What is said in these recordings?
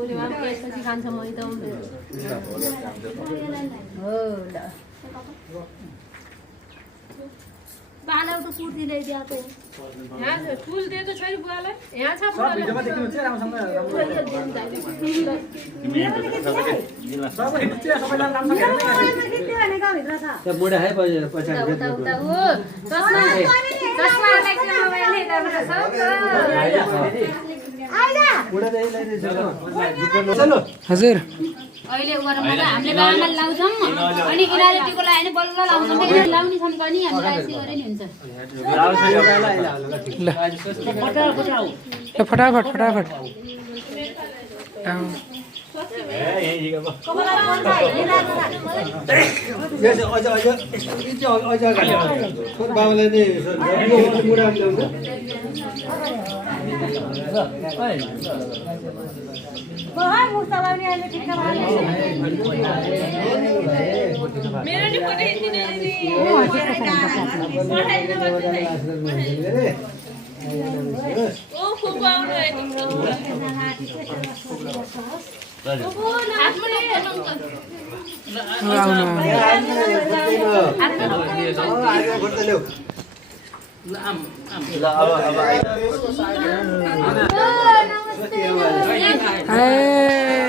उसले माम यसपछि खान्छ म त हो ल बाला उठो कुर्ती ल्याइदिया त यहाँ छ फुल दिएको छैन बुवालाई यहाँ छ सब भिडियोमा देख्नुहुन्छ राम्रोसँग सबै खिच्छ सबैलाई राम्रोसँग त्यो बुढा है पैसा उता उता हो चस्मा चस्मा लेख्ने मोबाइल ले राम्रो छ आइजा बुढा चाहिँ ल्याइदिन्छ चलो हजुर अहिले गरम मलाई हामीले बाँगल लाउँछौँ अनि यिनीहरूले टिको लगायो भने बल्ल लाउँछौँ कि लाउने छन् पनि हामी राइसी गरे नि हुन्छ ल फटाफट फटाफट बाबालाई नि बुढा मेरो नि पठाइदिनु ओ फुपू आउनु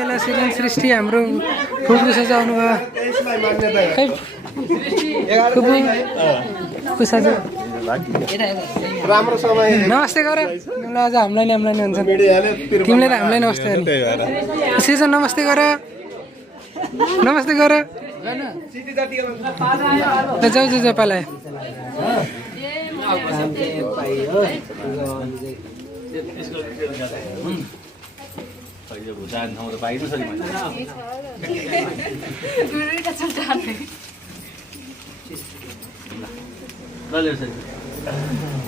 ल सिजन सृष्टि हाम्रो फुपू साजु आउनुभयो खै फुपू साजु राम्रो समय नमस्ते गर ल आज हामीलाई नि हुन्छ तिमीले त हामीलाई नमस्ते सिजन नमस्ते गर नमस्ते गर जाऊ जाऊ जाऊ पाला भुटान ठाउँ त पाइनु छ नि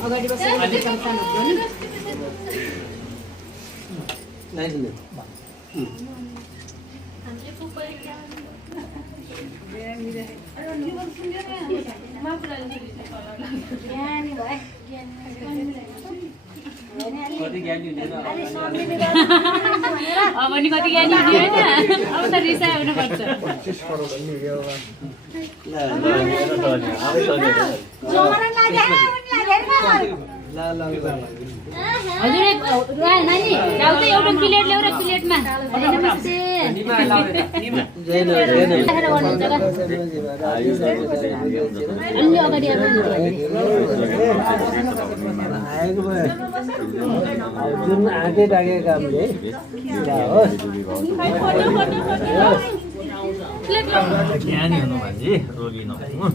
अगाडि बसेर अलि कमसान हो नि नाइदिनु हामीले फुपू कति ज्ञानी हुँदैन अब नि कति ज्ञानी हुने होइन अब त रिसाइ हुनुपर्छ हजुर नानी जाऊ त एउटा प्लेट ल्याऊ र प्लेटमा नमस्ते अन्य अगाडि जुन आँटे डाके कामले ज्ञानी हुनु भान्जी रोगी नहुनु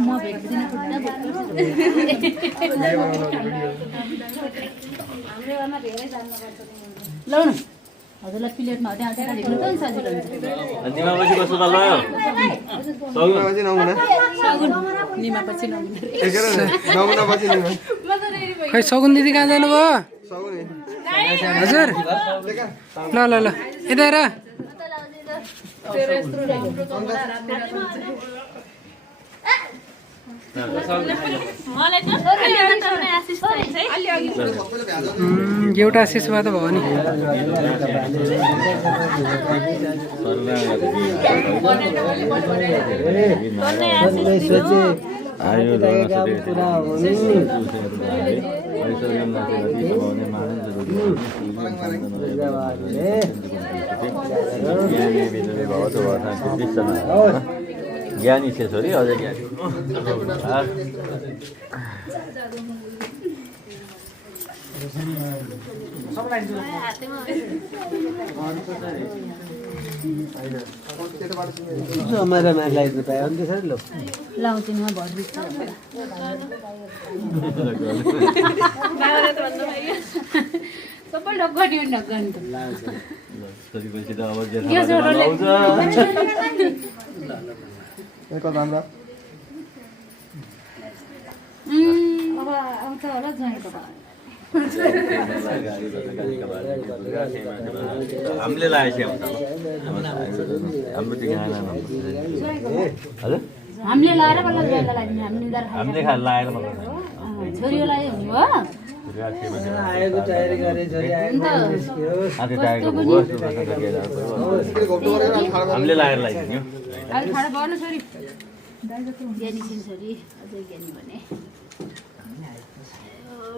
म भेट्दिनँ ल न हजुरलाई प्लेटमा त्यहाँ त्यहाँ लेख्नु त नि सजिलो हुन्छ निमा पछि कस्तो पाल्नु निमा पछि नहुने खै सगुन दिदी कहाँ जानुभयो हजुर ल ल ल यता हेर एउटा आशिष भए त भयो नि ज्ञानी छ छोरी अझै ज्ञानी हमारा मैं लाइट पे आया उनके साथ लो लाउँछु नि म भर्दी सबै ढक्कनी ढक्कनी छोरीपछि त अब जेठालाउँछ अब आउँछ होला ज्वाइँको हामीले लागेको थियो हाम्रो चाहिँ गाना हजुर हामीले लाएर बल्ल जोडलाई लाग्ने हामीले दर हामीले खा लाएर छोरीलाई हुने हो आएको तयारी गरे छोरी आएको निस्क्यो आधी टाइगर हामीले लाएर लगाइदियो अहिले खाडा भयो न छोरी ज्ञानी छिन् छोरी अझै ज्ञानी भने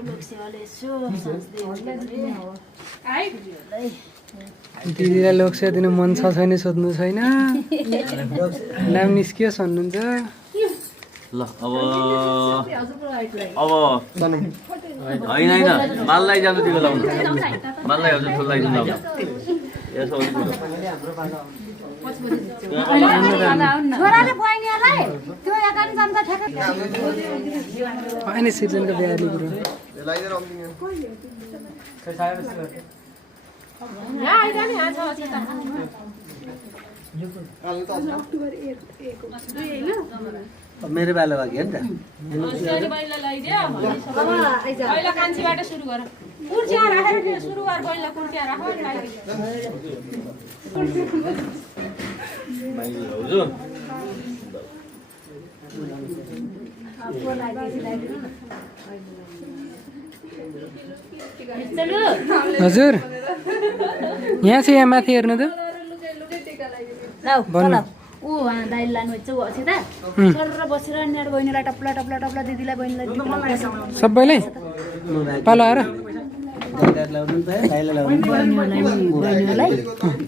लोकसेवाले यसो दिदीलाई लोकसेवा दिनु मन छ छैन सोध्नु छैन नाम निस्कियो भन्नुहुन्छ ल अब होइन माललाई जानु दिएको लाउनु माललाई हजुर ठुलो लगाइदिनु लाउनु यसो छोराले बहिनीलाई त्यो एकान जान्छ ठ्याक्क होइन सिर्जनको बिहाली कुरो मेरो बालो भाग्यो नि त पहिला कान्छीबाट सुरु गर कुर्चिया राखेर सुरु गर पहिला कुर्चिया राख हजुर यहाँ चाहिँ यहाँ माथि हेर्नु त ऊ दाइले लानु चाहिँ छ त सर बसेर यिनीहरू बहिनीलाई टप्ला टप्ला टप्ला दिदीलाई बहिनीलाई सबैलाई पालो आएर लाउनु नि त भाइलाई लाउनु बहिनीलाई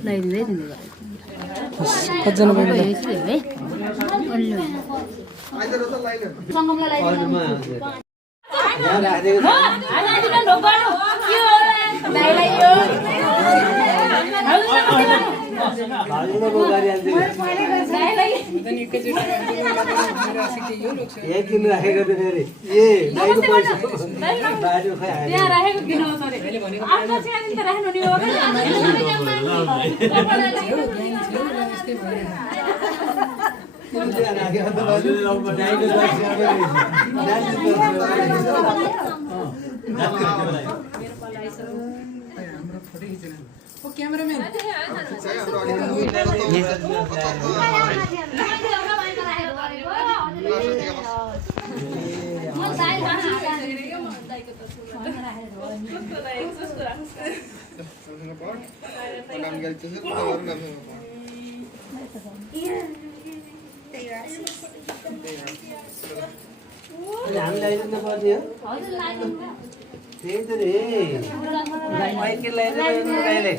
लगाइदिँदै दिँदै कतिजना बहिनी है सङ्गमलाई यहाँ यही किन राखेको थियो फेरि ए भाइको पैसा बाजु खै त्यहाँ राखेको किन हो सरे आफ्नो चाहिँ त राख्नु नि हो क्यामेराम्यान हामीलाई आइदिनु पर्ने हो त्यही त रे माइक लगाइदिनु गाईले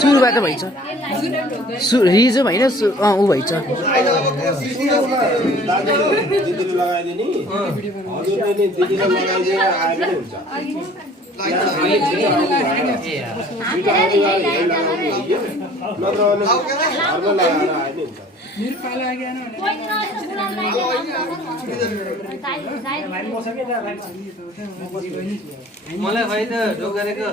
सुरुबाट भइछ हिजो होइन ऊ भइछ मलाई खै त ढोक गरेको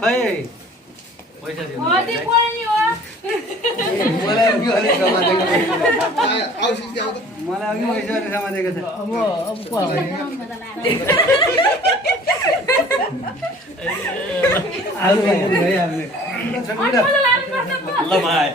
खै पैसा दिनु मलाई अघि अलिक समातेको मलाई अघि पैसा अलिक समातेको छ आलु भाइ भइहाल्ने ल भाइ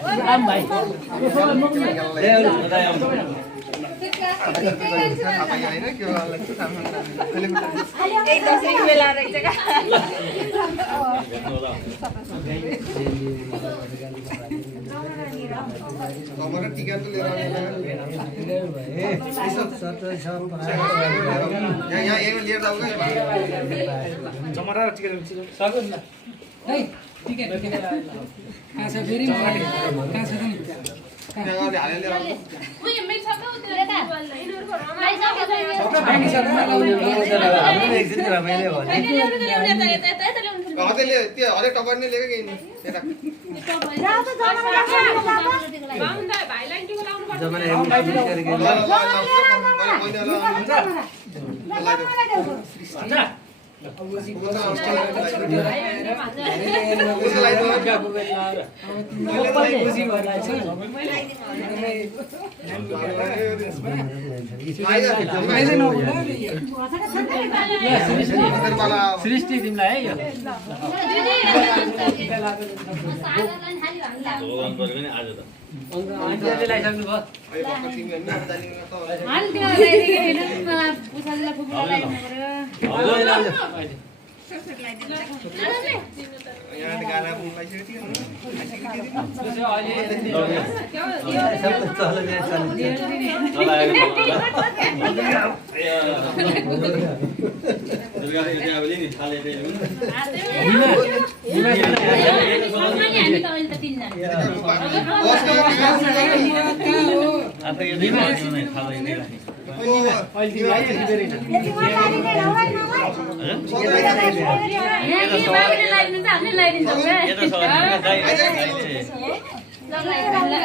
एकछिन रमाइलो भयो हतेले त्यो हरे टपरले लिएको के त्यता जमाना हेर्नु सृष्टि तिमीलाई है यो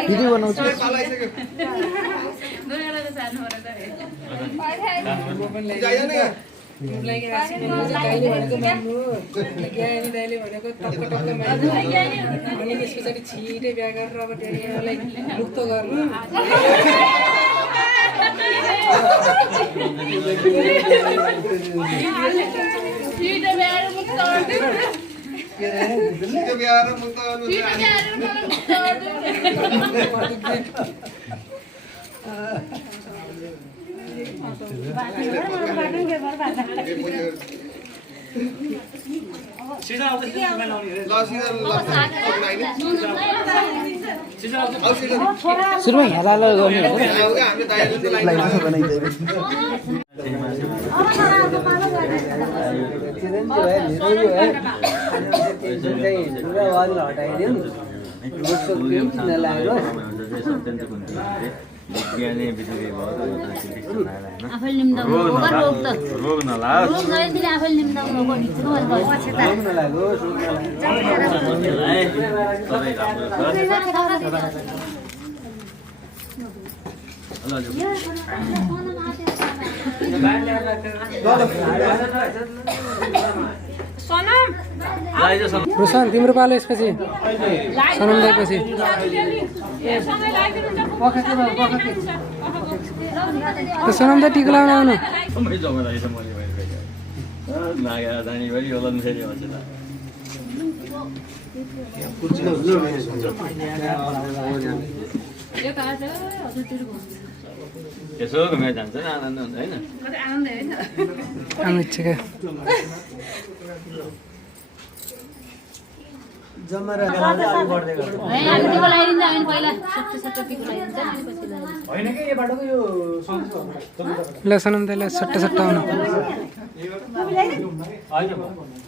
भिडियो बनाउँछु त्यसपछि छिटै बिहा गरेर अब ड्याडीलाई मुक्त गर्नु सुरुमै हलाल गर्ने आफैले निम्दाउनु हो रोग त रोग नलाओस् रोग नदिले आफैले निम्दाउनु हो रोशन तिम्रो पालो यसपछि सनम दाइपछि सनम दाइ टिका लाउन आउनु यसो घुमेर जान्छ नि आनन्द हुन्छ होइन आउनु इच्छा जमरा गराउँदै अघि बढ्दै गर्छ हामी टिको लगाइदिन्छ हामी पहिला सट्टो टिको लगाइदिन्छ अनि पछि लगाइदिन्छ होइन कि यो बाटोको यो ल सनम दाइलाई सट्टा सट्टा आउनु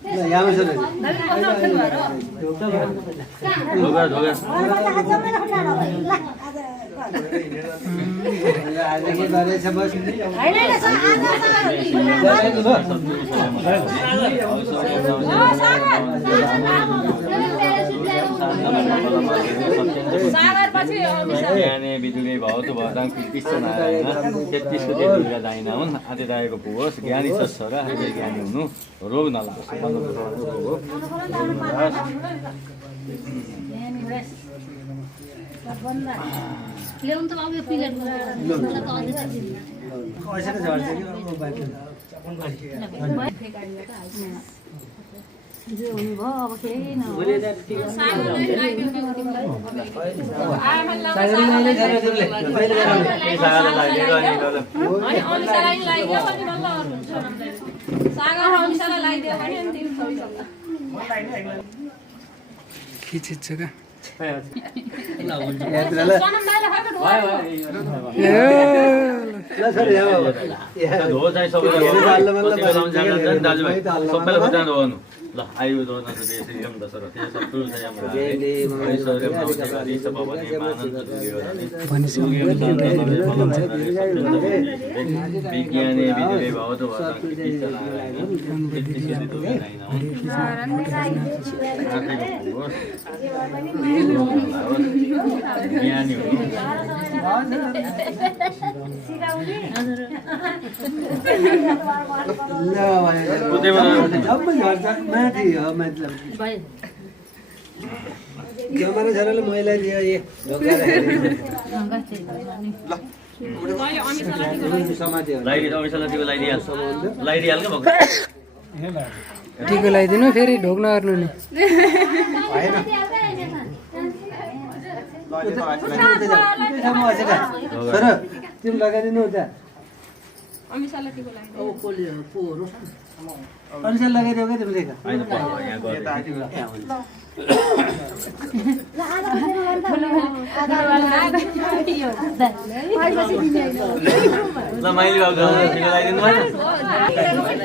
ल यहाँ छ ढोका ढोका आज के गरेछ बस बिजुली भौत भरदाङ कृष्ण नारायण 33 को देवीका दाइना हुन् आदिदायको पुगोस् ज्ञानी छोरा अहिले ज्ञानी हुनु रोग नलाओस् ल्याउनु त अब यो प्लेट पैसा झर्छ कि जे हुनुभयो अब केही के चिज छ क्या दाजुभाइ सबैलाई ल आयु दोनसुते श्रीरम दशरथे शत्रुजयं राधे ऐश्वर्यं नवदेवादी सपवने मानन्द विज्ञाने विदुरे भवतु वदं ज्ञानी माथि हो मतलब जमाना छोराले मैला दियो ए ढोका लाइदिहाल्छ टिको लगाइदिनु फेरि ढोक नगर्नु नि छोरा तिमी लगाइदिनु उता अनुसार लगाइदियो क्या तिमीले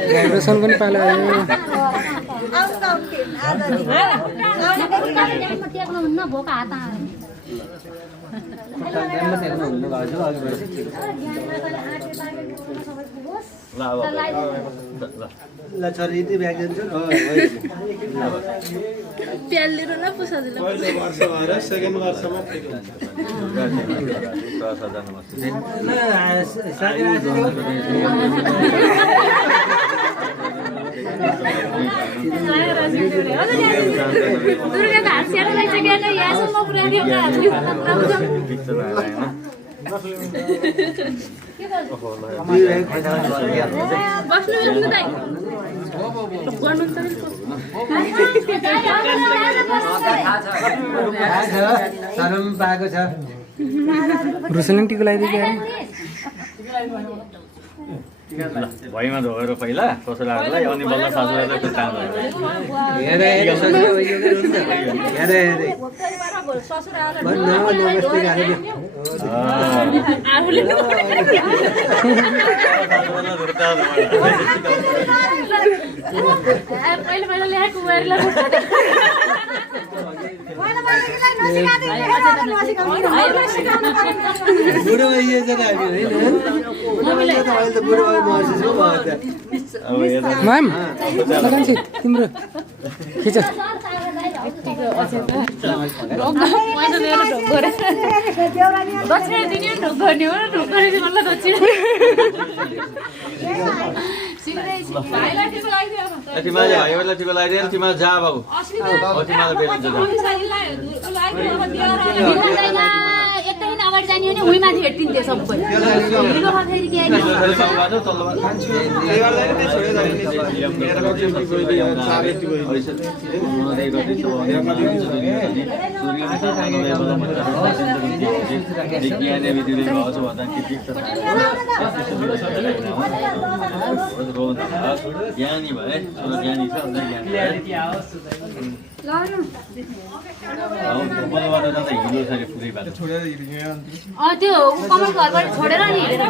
भाइब्रेसन पनि पालो ल छोरी यति ब्याग दिन्छु प्यालेर न पुसादिला पहिलो वर्ष भएर सेकेन्ड वर्षमा दुर्गा हास्याले चाहिँ के यासम्म पुरा दियो बस्नु दाइ गर्नु त सरम पाएको छ रुसलिङ टिको लगाइदियो भैमा धोएर पहिला ससुराहरूलाई अनि बल्ल सासुरालाई पहिला ल्याएको गएर बुढो भइयो छ बुढो म्याम लगान्छ तिम्रो खिच भाइहरूलाई टिको लगाइदिएर तिमीलाई जा बाबु तिमीलाई बेलिन्छ एकैदिन अगाडि जाने हो भने उही माथि भेटिन्थ्यो सबै ज्ञानी भए ज्ञानी छ त्यो कमल घरबाट छोडेर नि हेरेर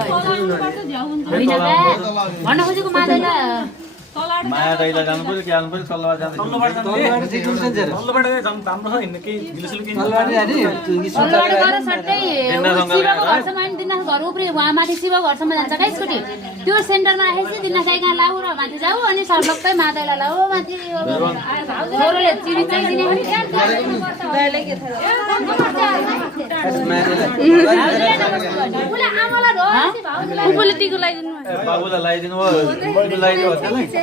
भन्न खोजेको मादैलाई माया दाइलाई जानु पर्यो के आउनु पर्यो तल्लोबाट घर उब्री उहाँ माथि शिव घरसम्म जान्छ क्या स्कुटी त्यो सेन्टरमा आएपछि दिना गाई कहाँ लाऊ र माथि जाऊ अनि सर्लक्कै मादैलाई लाऊ माथि छोरोले चिनी चाहिदिने उले टिको लगाइदिनु बाबुलाई लगाइदिनु लगाइदिनु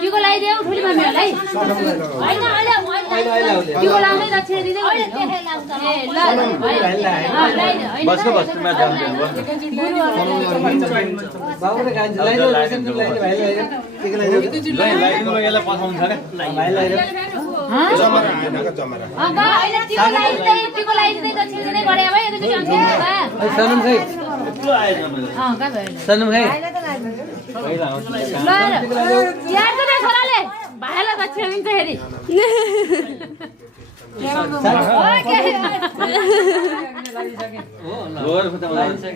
टिको लगाइदियो ठुली मम्मीहरूलाई टिको लाउने दक्षिणा दिँदै टिको लगाइदिँदै दक्षिणा दिँदै गरे सनम खाइ छोराले भाइलाई दक्षिणा दिन्छ फेरि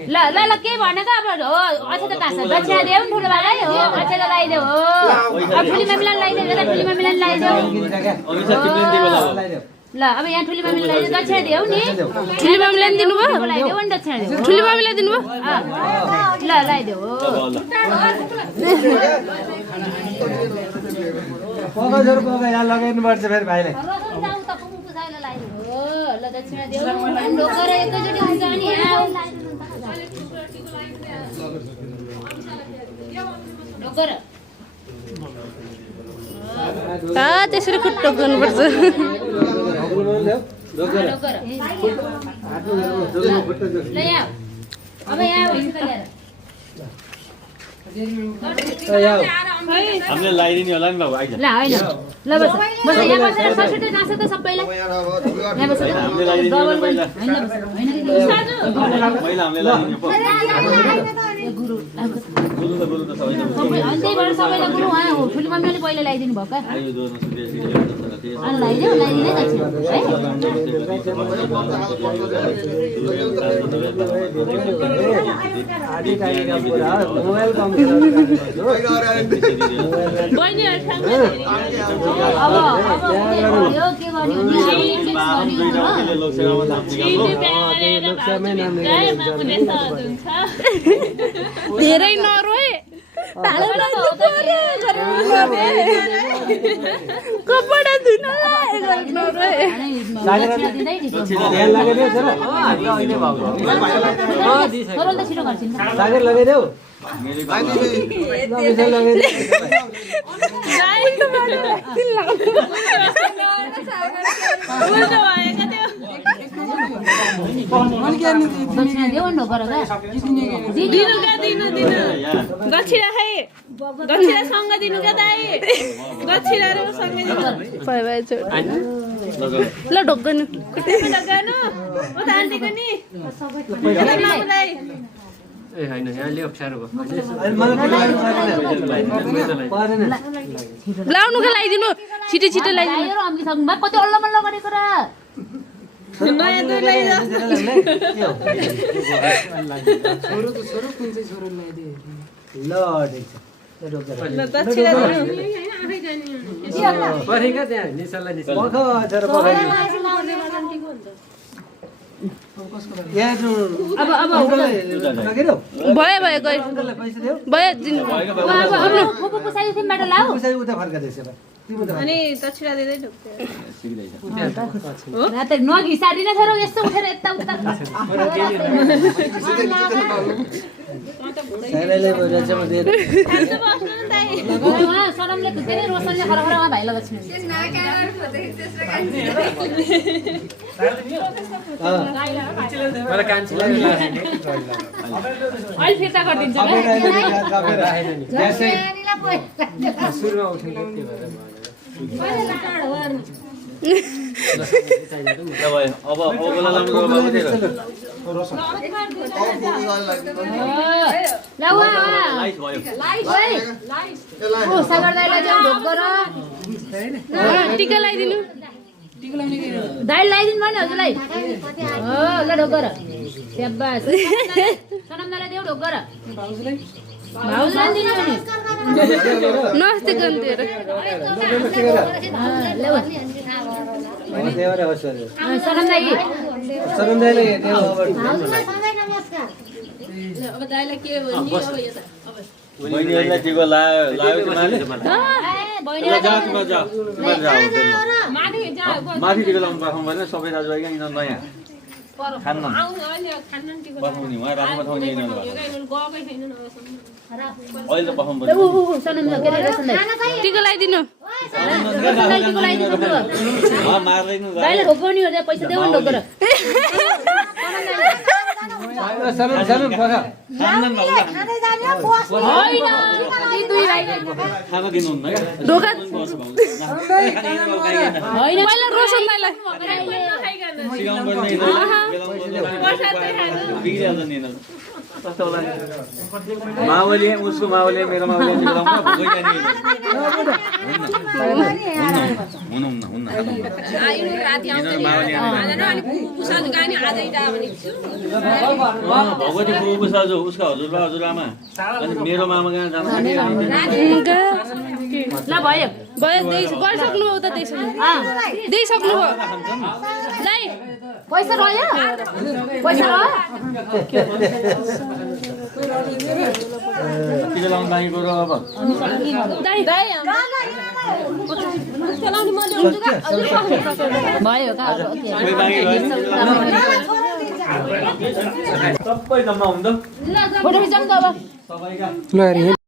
ल ल ल के भनेको अब हो अझै त तास दक्षिणा देऊ नि ठुलो बाबालाई हो अझै त लगाइदेऊ हो अब ठुली मम्मीलाई लगाइदेऊ यता ठुली मम्मीलाई लगाइदेऊ ल अब यहाँ ठुली मम्मीलाई लगाइदेऊ दक्षिणा देऊ नि ठुली मामीलाई नि दिनुभयो लगाइदेऊ नि दक्षिणा देऊ ठुली मामीलाई दिनुभयो ल लगाइदेऊ हो यहाँ लगाइनुपर्छ फेरि भाइलाई ल दक्षिणा देऊ ढोकर एकैचोटि हुन्छ नि ढोकर त्यसरी खुट्टो गर्नुपर्छ ढोकर ल यहाँ अब यहाँ हुन्छ ल्याएर हामीले लगाइदिने होला नि बाबु आइज ल होइन ल बस बस यहाँ बसेर ससुटे नाच्छ त सबैलाई यहाँ बस हामीले लगाइदिने होला पहिला होइन बस होइन पहिला हामीले लगाइदिने पो गुरु गुरु त सबै सबै अनि त्यही भएर सबैलाई गुरु उहाँ हो ठुली मम्मीले पहिला लगाइदिनु भएको आयो जोर्न सुत्यो अनि लगाइदेऊ लगाइदिनै मोबाइल कम अब यो के धेरै नरोए कपडा धुन छिटो गर्छिन् सागर लगाइदेऊ दक्षिणा देऊ न ढोकर दक्षिणा खाए दक्षिणासँग दिनु क्या दाइ दक्षिणा र सँगै दिनु ल ढोक्नु ढोक्नु ओ त आन्टीको नि ए हैन यहाँ ले अप्ठ्यारो भयो लाउनुको लगाइदिनु छिटो छिटो लगाइदिनु अम्की सक्नुमा कति अल्लमल्ल गरेको र नयाँ दुई लगाइदिनु छोरो त छोरो कुन चाहिँ छोरो लगाइदिए ल ठिक छ दक्षिणा दिनु परेका त्यहाँ निसल्ला निसल्ला पख छोरो पखाइदिनु यहाँ अब लगाइदेऊ भयो भयो गयो अङ्कललाई पैसा देऊ भयो दिनु अब फुपू पुसाइ तिमीबाट लाऊ पैसा उता फर्काइदिएछ अनि दक्षिणा दिँदै ढोक्छ रात नघिसाडिन छोरो यस्तो उठेर यता उता साइराले बोलेछ म दिएर उहाँ सनमले के अरे रोशनले खरखर उहाँ भाइलाई दक्षिणा मलाई कान्छी लाग्यो अहिले फिर्ता गरिदिन्छ सुरुमा उठेको त्यो भएर अब अबला लाम्रो बाबु थियो ल उहाँ लाइट भयो ओ सागर दाइलाई जाऊ ढोक गर टिका लगाइदिनु दाइले लगाइदिनु भयो नि हजुरलाई हो ल ढोक गर स्याबास सनम दाइलाई देऊ ढोक गर भाउजूलाई दिनु नि नमस्ते गन्थ्यो देवरे होस् अरे सनम दाइ सनम दाइले देऊ अब दाइलाई के हो नि अब यता बहिनीहरुलाई टिको लायो तिमीले बहिनीलाई जा माथि टिको लाउनु पाखौँ भने सबै दाजुभाइ यहाँ यिनीहरू नयाँ खान्न पठाउने उहाँ रातमा ठाउँ यिनीहरू अहिले त पठाउनु पर्छ सनम के अरे रोशन दाइ टिका लगाइदिनु मार्दैन दाइले ढोक्यो नि हो पैसा देऊ न ढोक गर सनम सनम पख होइन दुई भाइ खाना दिनुहुन्न क्या ढोका होइन पहिला रोशन दाइलाई सिकाउनु पर्ने बिग्रिहाल्छ नि यिनीहरू कस्तो होला मावली उसको मावली मेरो मावली मिलाउन भोकै जाने हुन्न भगवती फुपू साजु उसका हजुरबा हजुरआमा अनि मेरो मामा कहाँ जानु ल भयो गरिसक्नु भयो त दिइसक्नु भयो दाइ पैसा रह्यो पैसा रह्यो किन लाउनु बाँकी कुरो अब दाइ भयो का कोही बाँकी भयो सबै जम्मा हुन्छ फोटो खिचाउनु त अब सबैका ल हेरी